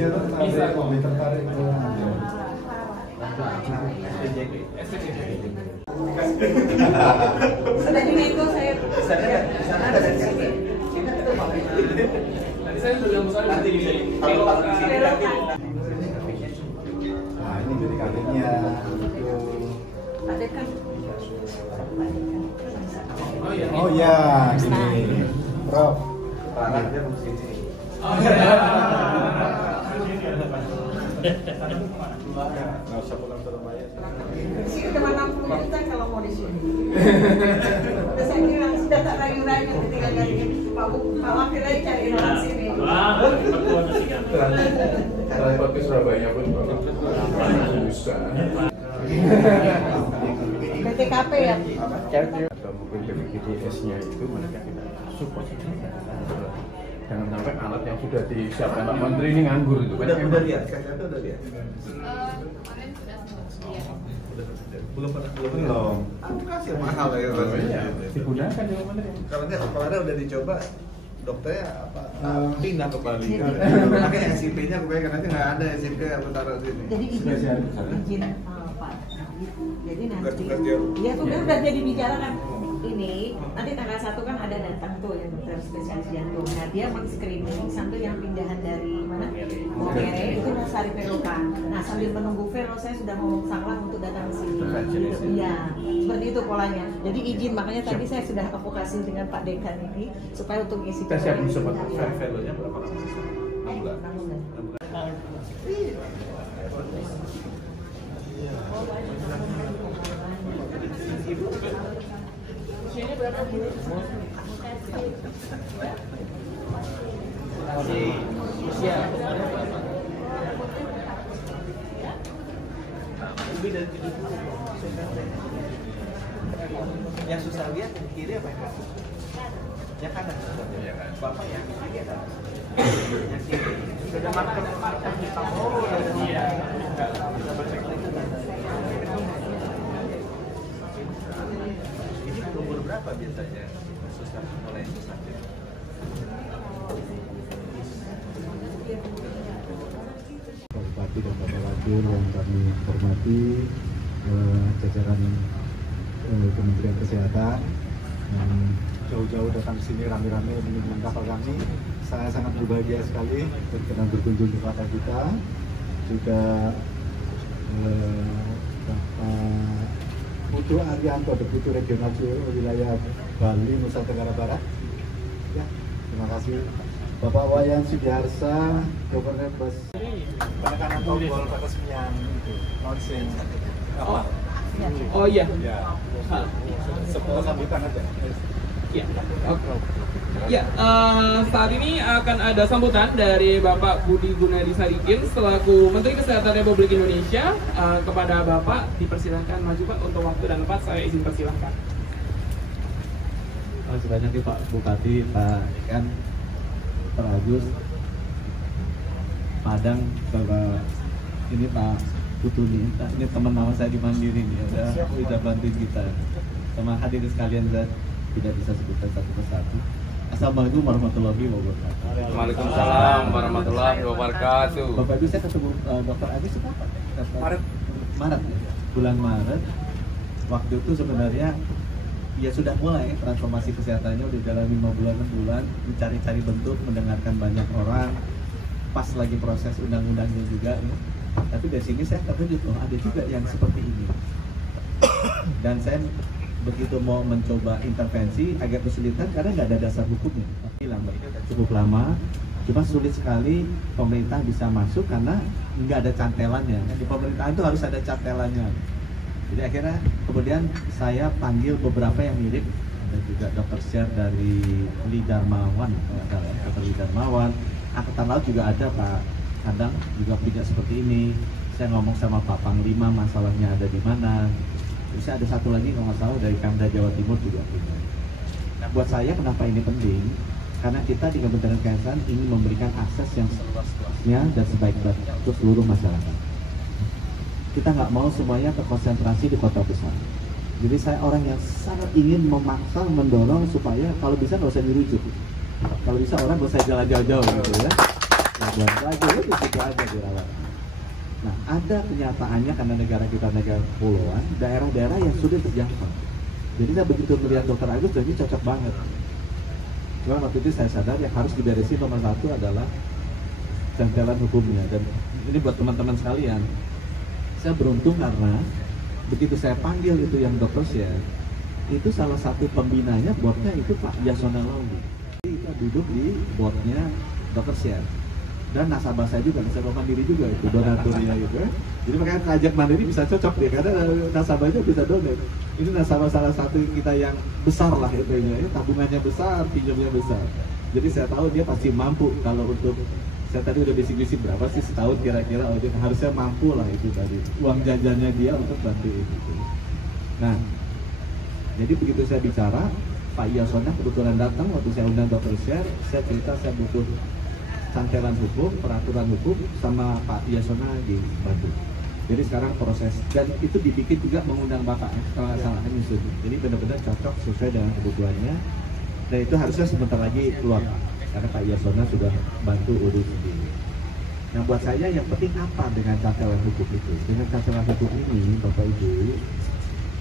Dia bisa kok. lebih tertarik ke Sudah dinego saya. Di sana ada sini. Nanti saya sudah besar nanti bisa Nah, ini jadi kagetnya. Ada kan? Oh iya, gini. Prof. Parahnya mesti sini. Oh iya. Nggak usah pulang Surabaya. Di sini cuma 60 juta kalau mau di sini. Terus saya bilang sudah tak ragu-ragu ketika dari Pak Wakil lagi cari orang sini. Repot ke Surabaya pun susah. BTKP ya? Atau mungkin BPJS-nya itu mereka tidak support. Jangan sampai alat yang sudah disiapkan Pak Menteri ini nganggur itu. Udah lihat, kasnya tuh udah lihat. Kemarin sudah Belum. Aku kasih mahal ya Digunakan ya Pak Menteri. Kalau enggak kemarin udah dicoba dokternya pindah ke Bali. Makanya SIP-nya gue nanti nggak ada SIP aku taruh sini. Jadi Sudah izin siap. Pak. Jadi nanti Tugas dia. ya udah jadi bicara kan ini nanti tanggal 1 kan ada datang tuh yang dokter spesialis jantung. Nah dia men-screening sambil yang pindahan dari mana Mokere itu Sari Veroka. Nah sambil menunggu Vero saya sudah ngomong Sanglah untuk datang ke sini. Iya seperti itu polanya. Jadi izin makanya tadi saya sudah advokasi dengan Pak Dekan ini supaya untuk isi. Kita siap sempat Velonya berapa lama? 6 bulan. 6 bulan. usianya berapa Bu? Usia lebih dari 70. Yang susah lihat yang kiri apa yang kanan? Yang kanan susah lihat. Bapak yang kiri ada. Yang kiri sudah marker hitam. Oh iya. Bisa baca ini umur berapa biasanya susah mulai susah? Pak Bupati dan Bapak Wakil yang kami hormati, jajaran Kementerian Kesehatan yang jauh-jauh datang ke sini rame-rame menunggu kapal kami. Saya sangat berbahagia sekali berkenan berkunjung kepada kita. Juga Bapak Putu Arianto, Deputi Regional Wilayah Bali, Nusa Tenggara Barat. Ya, terima kasih. Bapak Wayan Sudiarsa, Gubernur Bas. Penekanan tombol peresmian itu, launching. Apa? Oh iya. Ya. Sebuah sambutan aja. Ya. Oke. Ya, saat ini akan ada sambutan dari Bapak Budi Gunadi Sadikin selaku Menteri Kesehatan Republik Indonesia. Kepada Bapak dipersilahkan maju Pak untuk waktu dan tempat saya izin persilahkan. Sebanyak Pak Bupati, Pak Dekan, Pak Agus, Padang, Bapak ini Pak Putu nih, ini teman lama saya di Mandiri nih, udah bantuin kita. Sama hadirin sekalian saya tidak bisa sebutkan satu persatu. Assalamualaikum warahmatullahi wabarakatuh. Waalaikumsalam warahmatullahi wabarakatuh. Bapak Ibu, saya ketemu Dr. Agus itu apa? Maret ya? Bulan Maret. Waktu itu sebenarnya ya sudah mulai transformasi kesehatannya udah jalan 5 bulan 6 bulan, mencari-cari bentuk, mendengarkan banyak orang. Pas lagi proses undang-undangnya juga ya. Tapi dari sini saya terkejut loh, ada juga yang seperti ini. Dan saya begitu mau mencoba intervensi agak kesulitan karena nggak ada dasar hukumnya. Tapi lama, cukup lama, cuma sulit sekali pemerintah bisa masuk karena nggak ada cantelannya. Di pemerintahan itu harus ada cantelannya. Jadi akhirnya kemudian saya panggil beberapa yang mirip, ada juga Dr. Sher dari Lee Darmawan, Dr. Lee Darmawan, Angkatan Laut juga ada Pak Kadang juga punya seperti ini. Saya ngomong sama Pak Panglima masalahnya ada di mana. Terus ada satu lagi kalau nggak salah dari Pemda Jawa Timur juga punya. Nah buat saya kenapa ini penting? Karena kita di Kementerian Kesehatan ingin memberikan akses yang seluas-luasnya dan sebaik-baiknya untuk seluruh masyarakat. Kita nggak mau semuanya terkonsentrasi di kota besar. Jadi saya orang yang sangat ingin memaksa, mendorong supaya kalau bisa nggak usah dirujuk. Kalau bisa orang nggak usah jalan jauh-jauh gitu ya. Labuan Bajo di situ aja dirawat. Nah, ada kenyataannya karena negara kita negara kepulauan, daerah-daerah yang sudah terjangkau. Jadi saya begitu melihat Dr. Agus, jadi cocok banget. Cuma waktu itu saya sadar yang harus diberesin nomor satu adalah cantelan hukumnya. Dan ini buat teman-teman sekalian, saya beruntung karena begitu saya panggil itu yang dokter Sher, itu salah satu pembinanya, boardnya itu Pak Yasona Lauli. Kita duduk di boardnya dokter Sher. Dan nasabah saya juga, nasabah Mandiri juga itu, donaturnya gitu ya. Jadi makanya Ajak Mandiri bisa cocok dia, karena nasabahnya bisa donate. Ini nasabah salah satu kita yang besar lah itu ya, tabungannya besar, pinjamnya besar. Jadi saya tahu dia pasti mampu kalau untuk, saya tadi udah bisik-bisik berapa sih setahun kira-kira, oh dia harusnya mampu lah itu tadi. Uang jajannya dia untuk bantu itu. Nah, jadi begitu saya bicara, Pak Yasona kebetulan datang waktu saya undang Dr. Sher, saya cerita saya butuh cantelan hukum, peraturan hukum sama Pak Yasona di Bandung. Jadi sekarang proses, dan itu dibikin juga mengundang Bapak kalau nggak salah nyusun. Jadi benar-benar cocok sesuai dengan kebutuhannya. Dan itu harusnya sebentar lagi keluar, karena Pak Yasona sudah bantu urus sendiri. Nah buat saya yang penting apa dengan cantelan hukum itu? Dengan cantelan hukum ini, Bapak Ibu,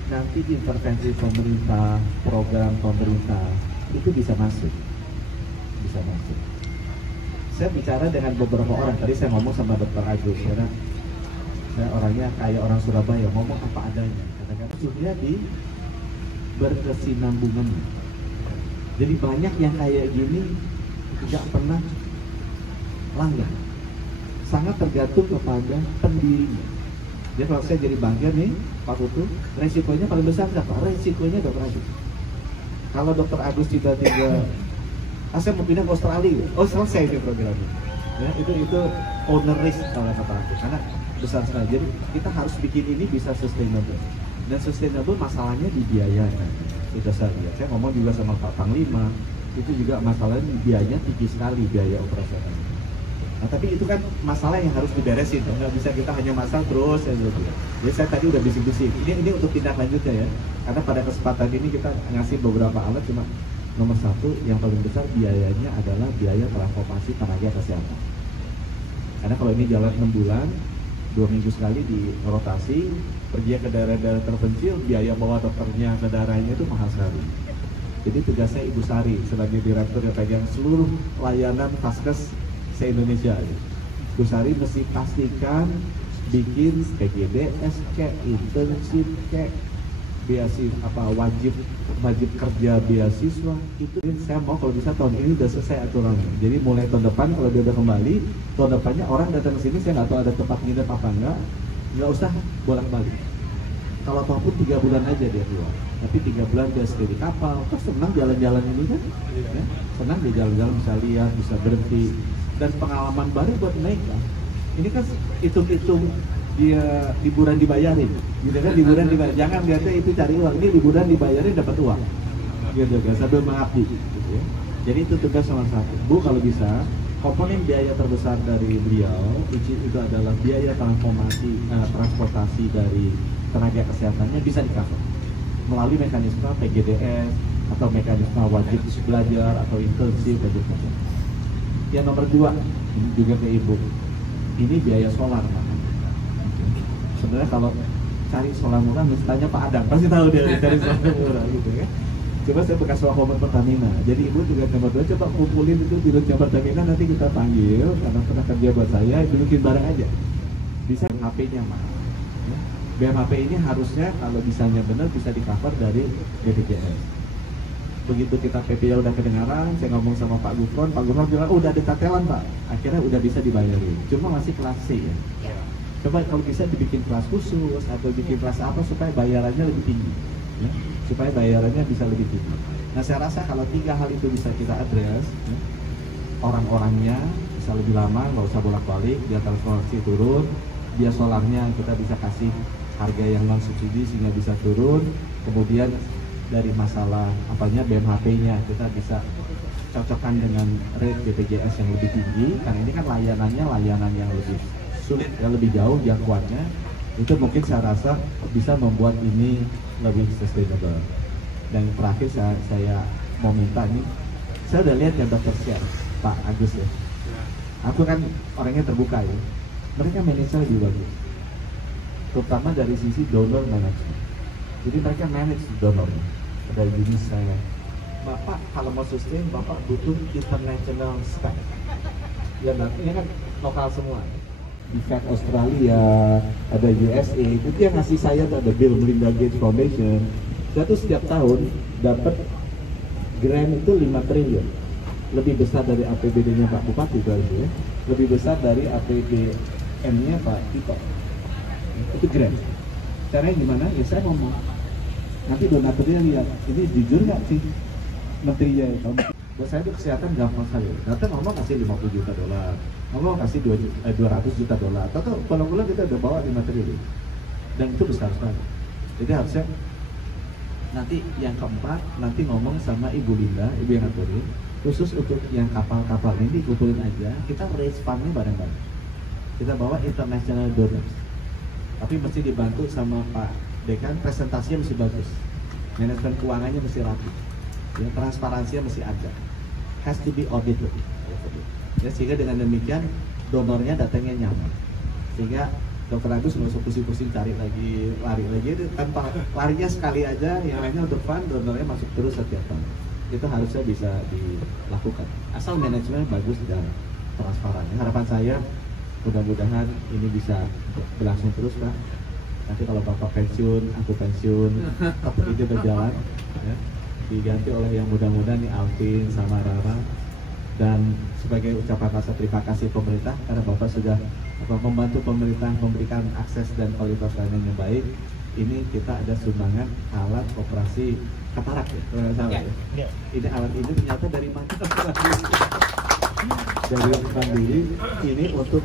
nanti intervensi pemerintah, program pemerintah itu bisa masuk, bisa masuk. Saya bicara dengan beberapa orang, tadi saya ngomong sama Dr. Agus, karena saya orangnya kayak orang Surabaya, ngomong apa adanya. Katakan sudah di berkesinambungan. Jadi banyak yang kayak gini tidak pernah langgar. Sangat tergantung kepada pendirinya. Jadi kalau saya jadi bankir nih, Pak Putu, resikonya paling besar siapa? Resikonya Dr. Agus. Kalau Dr. Agus tiba-tiba saya mau pindah ke Australia, oh selesai itu programnya. Ya, itu owner risk kalau kata aku, karena besar sekali. Jadi kita harus bikin ini bisa sustainable. Dan sustainable masalahnya di biaya. Sudah saya lihat, saya ngomong juga sama Pak Panglima, itu juga masalahnya biayanya tinggi sekali, biaya operasional. Nah tapi itu kan masalah yang harus diberesin, nggak bisa kita hanya masalah terus ya gitu. Jadi saya tadi udah bisik-bisik, ini untuk tindak lanjutnya ya, karena pada kesempatan ini kita ngasih beberapa alat, cuma nomor satu yang paling besar biayanya adalah biaya transportasi tenaga kesehatan. Karena kalau ini jalan 6 bulan, 2 minggu sekali di rotasi, pergi ke daerah-daerah terpencil, biaya bawa dokternya ke daerahnya itu mahal sekali. Jadi tugasnya Ibu Sari sebagai direktur yang pegang seluruh layanan Vaskes se-Indonesia. Ibu Sari mesti pastikan bikin PGDS kayak intensif kayak beasiswa wajib kerja beasiswa itu. Saya mau kalau bisa tahun ini udah selesai aturannya. Jadi mulai tahun depan kalau dia udah kembali, tahun depannya orang datang ke sini, saya nggak tahu ada tempat nginep apa nggak usah bolak-balik. Kalau apapun 3 bulan aja dia keluar. Tapi 3 bulan dia stay di kapal, terus senang jalan-jalan ini kan, ya? Senang dia jalan-jalan, bisa lihat, bisa berhenti, dan pengalaman baru buat mereka. Ini kan hitung-hitung dia liburan dibayarin, gitu kan, liburan dibayarin. Jangan lihatnya itu cari uang, ini liburan dibayarin dapat uang, gitu kan, sambil mengabdi, gitu ya. Jadi itu tugas nomor satu. Bu kalau bisa, komponen biaya terbesar dari beliau itu adalah biaya transportasi dari tenaga kesehatannya bisa di-cover melalui mekanisme PGDS atau mekanisme wajib belajar atau intensif wajib belajar. Yang nomor 2 ini juga ke Ibu, ini biaya solar. Sebenarnya kalau cari solar murah, misalnya Pak Adang pasti tahu dia cari solar murah gitu ya. Coba saya bekas Wakil Pertamina, jadi Ibu juga nomor 2 coba kumpulin itu dirutnya Pertamina, nanti kita panggil karena pernah kerja buat saya, bikin barang aja. Bisa HP-nya mahal. Ya. BMHP ini harusnya kalau bisanya benar bisa di-cover dari BPJS. Begitu kita PPL udah kedengaran, saya ngomong sama Pak Gufron bilang, oh, udah ada cantelan Pak, akhirnya udah bisa dibayarin. Cuma masih kelas C ya. Coba kalau bisa dibikin kelas khusus atau bikin kelas apa supaya bayarannya lebih tinggi, ya? Supaya bayarannya bisa lebih tinggi. Nah saya rasa kalau 3 hal itu bisa kita address, ya? Orang-orangnya bisa lebih lama, nggak usah bolak-balik, dia transportasi turun, dia solarnya kita bisa kasih harga yang non subsidi sehingga bisa turun. Kemudian dari masalah apanya BMHP-nya kita bisa cocokkan dengan rate BPJS yang lebih tinggi, karena ini kan layanan yang lebih sulit, yang lebih jauh jangkauannya. Itu mungkin saya rasa bisa membuat ini lebih sustainable. Dan terakhir saya mau minta nih, saya udah lihat ya Dr. Sher, Pak Agus ya. Aku kan orangnya terbuka ya. Mereka manage lebih bagus, terutama dari sisi donor management. Jadi mereka manage donornya. Ada UNICEF. Bapak kalau mau sustain, Bapak butuh international spec. Ya, ini kan lokal semua. Di Fed Australia, ada USA, itu yang ngasih saya tuh ada Bill Melinda Gates Foundation. Saya tuh setiap tahun dapat grant itu 5 triliun. Lebih besar dari APBD-nya Pak Bupati berarti ya. Lebih besar dari APBN-nya Pak Tito. Itu grant. Caranya gimana? Ya saya ngomong. Nanti donaturnya lihat, ini jujur nggak sih menterinya? Buat saya itu kesehatan gampang sekali. Datang ngomong kasih 50 juta dolar, ngomong kasih 200 juta dolar. Atau pulang-pulang kita udah bawa 5 triliun. Dan itu besar sekali. Jadi harusnya nanti yang keempat nanti ngomong sama Ibu Linda, Ibu yang ngaturin, khusus untuk yang kapal-kapal ini dikumpulin aja, kita raise fundnya bareng-bareng. Kita bawa international donors. Tapi mesti dibantu sama Pak Dekan, presentasinya mesti bagus, manajemen keuangannya mesti rapi, ya, transparansinya mesti ada, has to be audited. Ya, sehingga dengan demikian donornya datangnya nyaman, sehingga Dokter Agus nggak usah pusing-pusing cari lagi, lari lagi, tanpa larinya sekali aja, yang lainnya untuk fund, donornya masuk terus setiap tahun. Itu harusnya bisa dilakukan, asal manajemen bagus dan transparan. Harapan saya mudah-mudahan ini bisa berlangsung terus, Pak. Nanti kalau Bapak pensiun, aku pensiun, tetap ini berjalan, ya. Diganti oleh yang mudah-mudahan nih Alvin sama Rara. Dan sebagai ucapan rasa terima kasih pemerintah karena Bapak sudah membantu pemerintah memberikan akses dan kualitas layanan yang baik. Ini kita ada sumbangan alat operasi katarak ya, kalau nggak salah ya. Ini alat ini ternyata dari mana? Dari Mandiri. Ini untuk,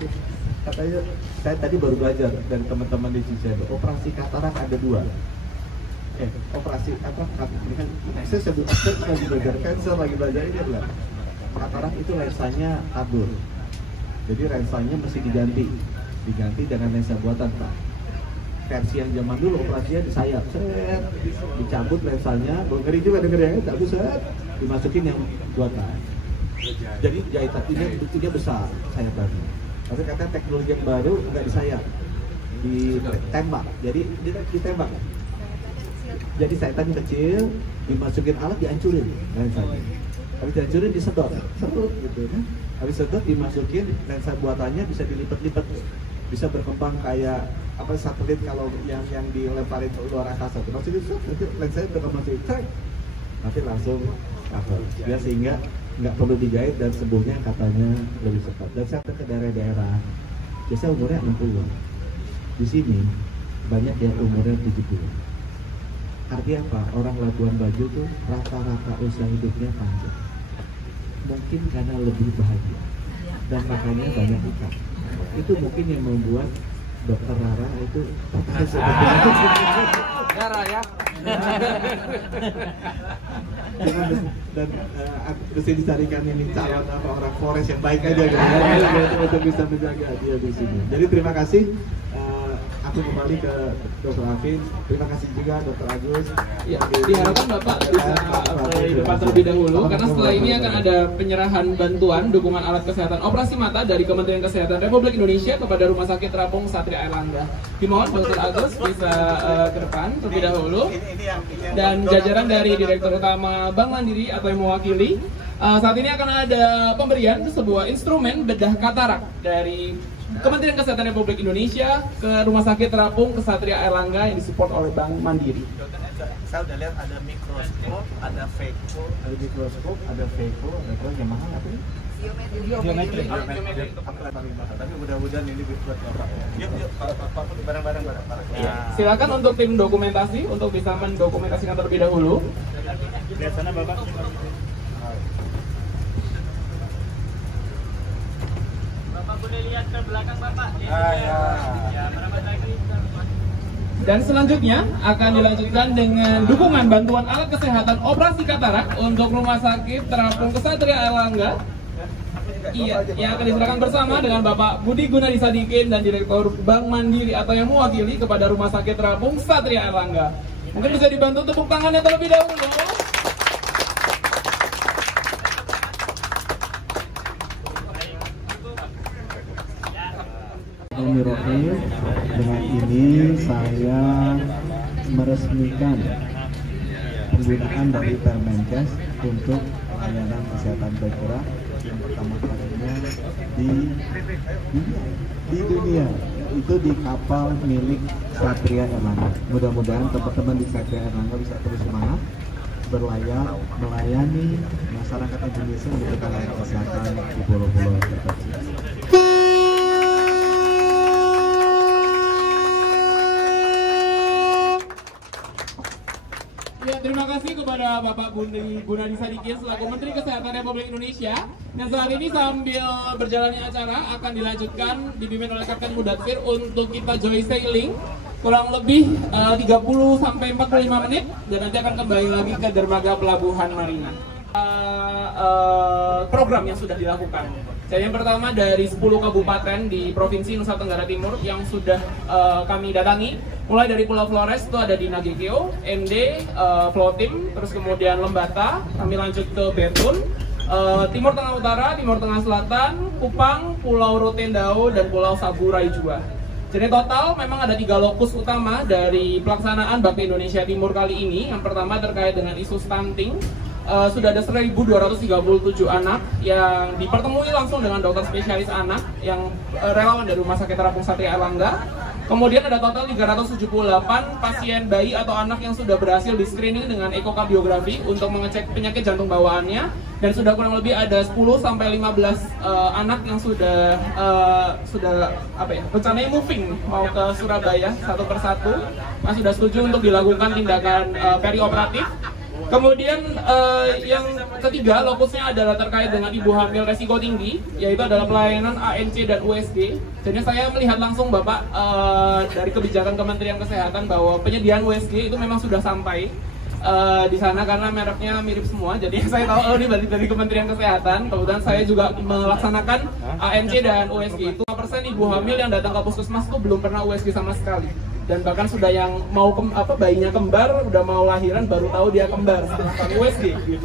katanya saya tadi baru belajar dari teman-teman di Cicendo, operasi katarak ada 2. Operasi apa? Ini kan saya sebut lagi belajar cancer, lagi belajar ini adalah katarak itu lensanya kabur. Jadi lensanya mesti diganti dengan lensa buatan, Pak. Versi yang zaman dulu operasinya disayap, dicabut lensanya, ngeri juga dengernya, cabut dimasukin yang buatan. Jadi jahitan ini bentuknya besar sayapannya. Tapi katanya teknologi yang baru nggak disayap, ditembak. Jadi ditembak. Jadi sayatannya kecil, dimasukin alat dihancurin lensanya. Habis dihancurin disedot, serut gitu kan. Habis sedot dimasukin lensa buatannya bisa dilipat-lipat, bisa berkembang kayak apa satelit kalau yang dilemparin ke luar angkasa. Maksudnya nanti lensanya berkembang cek, nanti langsung cover. Ya sehingga nggak perlu digait dan sembuhnya katanya lebih cepat. Dan saya ke daerah-daerah, biasanya umurnya 60. Di sini banyak yang umurnya 70. Artinya apa? Orang Labuan Bajo tuh rata-rata usia hidupnya panjang. Mungkin karena lebih bahagia dan makanya banyak ikan. Itu mungkin yang membuat Dokter Rara itu Rara ya. Dan mesti dicarikan ini calon apa orang Forest yang baik aja gitu, untuk bisa menjaga dia di sini. Jadi terima kasih. Aku kembali ke Dr. Alvin. Terima kasih juga Dr. Agus. Ya, diharapkan Bapak bisa di depan terlebih dahulu karena setelah ini akan ada penyerahan bantuan dukungan alat kesehatan operasi mata dari Kementerian Kesehatan Republik Indonesia kepada Rumah Sakit Terapung Satria Airlangga. Dimohon Dr. Agus bisa ke depan terlebih dahulu. Dan jajaran dari Direktur Utama Bank Mandiri atau yang mewakili. Saat ini akan ada pemberian sebuah instrumen bedah katarak dari Kementerian Kesehatan Republik Indonesia ke Rumah Sakit Terapung Kesatria Airlangga yang disupport oleh Bank Mandiri. Saya udah lihat ada mikroskop, ada phaco, Ada mikroskop, ada phaco, ada yang mahal apa ini? geometri. Tapi mudah-mudahan ini buat Bapak. Yuk, bareng-bareng. Silakan untuk tim dokumentasi untuk bisa mendokumentasikan terlebih dahulu. Lihat sana Bapak. Boleh lihat ke belakang Bapak. Ya, merapat lagi. Dan selanjutnya akan dilanjutkan dengan dukungan bantuan alat kesehatan operasi katarak untuk Rumah Sakit Terapung Kesatria Airlangga. Iya, yang akan diserahkan bersama dengan Bapak Budi Gunadi Sadikin dan Direktur Bank Mandiri atau yang mewakili kepada Rumah Sakit Terapung Kesatria Airlangga. Mungkin bisa dibantu tepuk tangannya terlebih dahulu. Bismillahirrahmanirrahim. Dengan ini saya meresmikan penggunaan dari Permenkes untuk layanan kesehatan bergerak yang pertama kalinya di dunia, itu di kapal milik Satria Erlangga. Mudah-mudahan teman-teman di Satria Erlangga bisa terus semangat berlayar melayani masyarakat Indonesia untuk layanan kesehatan di pulau-pulau terpencil. Ya, terima kasih kepada Bapak Budi Gunadi Sadikin selaku Menteri Kesehatan Republik Indonesia. Dan saat ini sambil berjalannya acara akan dilanjutkan dipimpin oleh Kapten Mudatsir untuk kita joy sailing kurang lebih 30-45 menit dan nanti akan kembali lagi ke dermaga Pelabuhan Marina. Program yang sudah dilakukan. Jadi yang pertama dari 10 kabupaten di Provinsi Nusa Tenggara Timur yang sudah kami datangi, mulai dari Pulau Flores itu ada di Nagekeo, MD, Flotim, terus kemudian Lembata, kami lanjut ke Betun, Timur Tengah Utara, Timur Tengah Selatan, Kupang, Pulau Rotendao, dan Pulau Saburai Jua. Jadi total memang ada 3 lokus utama dari pelaksanaan Bakti Indonesia Timur kali ini. Yang pertama terkait dengan isu stunting. Sudah ada 1.237 anak yang dipertemui langsung dengan dokter spesialis anak yang relawan dari Rumah Sakit Terapung Satria Erlangga. Kemudian ada total 378 pasien bayi atau anak yang sudah berhasil di screening dengan ekokardiografi untuk mengecek penyakit jantung bawaannya, dan sudah kurang lebih ada 10-15 anak yang sudah rencananya moving mau ke Surabaya satu persatu, yang sudah setuju untuk dilakukan tindakan perioperatif. Kemudian yang ketiga lokusnya adalah terkait dengan ibu hamil resiko tinggi, yaitu adalah pelayanan ANC dan USG. Jadi saya melihat langsung Bapak dari kebijakan Kementerian Kesehatan bahwa penyediaan USG itu memang sudah sampai di sana karena mereknya mirip semua. Jadi saya tahu ini balik dari Kementerian Kesehatan. Kemudian saya juga melaksanakan ANC dan USG. Itu 5% ibu hamil yang datang ke puskesmas itu belum pernah USG sama sekali. Dan bahkan sudah yang mau bayinya kembar, udah mau lahiran baru tahu dia kembar setelah kami USG gitu.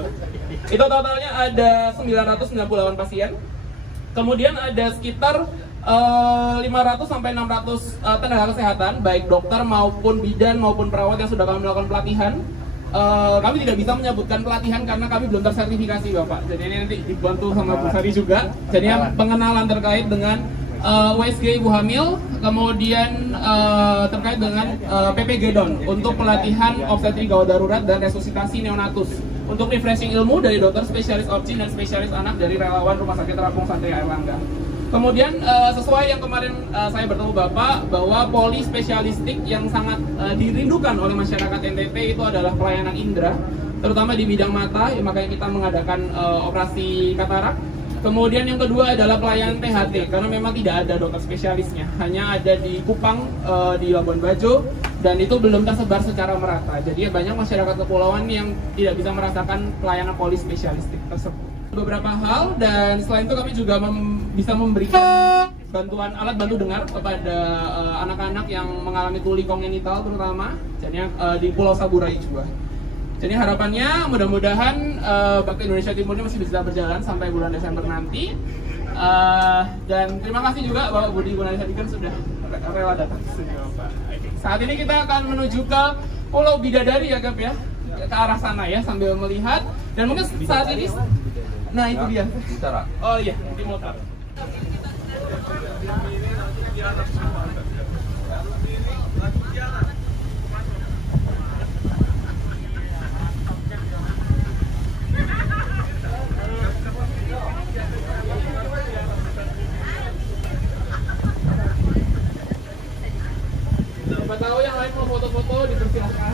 Itu totalnya ada 998 pasien. Kemudian ada sekitar 500 sampai 600 tenaga kesehatan, baik dokter maupun bidan maupun perawat yang sudah kami melakukan pelatihan. Kami tidak bisa menyebutkan pelatihan karena kami belum tersertifikasi Bapak. Jadi ini nanti dibantu sama Bu Sari juga. Jadi pengenalan terkait dengan USG ibu hamil, kemudian terkait dengan PPG DON untuk pelatihan obstetrik gawat darurat dan resusitasi neonatus, untuk refreshing ilmu dari dokter spesialis obstetrik dan spesialis anak dari relawan Rumah Sakit Terapung Satria Erlangga. Kemudian sesuai yang kemarin saya bertemu Bapak bahwa poli spesialistik yang sangat dirindukan oleh masyarakat NTT itu adalah pelayanan indera, terutama di bidang mata, ya, makanya kita mengadakan operasi katarak. Kemudian yang kedua adalah pelayanan THT, karena memang tidak ada dokter spesialisnya, hanya ada di Kupang, di Labuan Bajo, dan itu belum tersebar secara merata. Jadi banyak masyarakat kepulauan yang tidak bisa merasakan pelayanan poli spesialistik tersebut. Beberapa hal, dan selain itu kami juga bisa memberikan bantuan alat bantu dengar kepada anak-anak yang mengalami tuli kongenital terutama, jadi di Pulau Saburai juga. Jadi harapannya mudah-mudahan Bakti Indonesia Timur ini masih bisa berjalan sampai bulan Desember nanti. Dan terima kasih juga Bapak Budi Gunadi Sadikin sudah rela datang ke sini Bapak. Saat ini kita akan menuju ke Pulau Bidadari ya Gap ya, ke arah sana ya sambil melihat. Dan mungkin saat ini, nah itu dia. Oh iya, di motor. Siapa tahu yang lain mau foto-foto dipersilakan.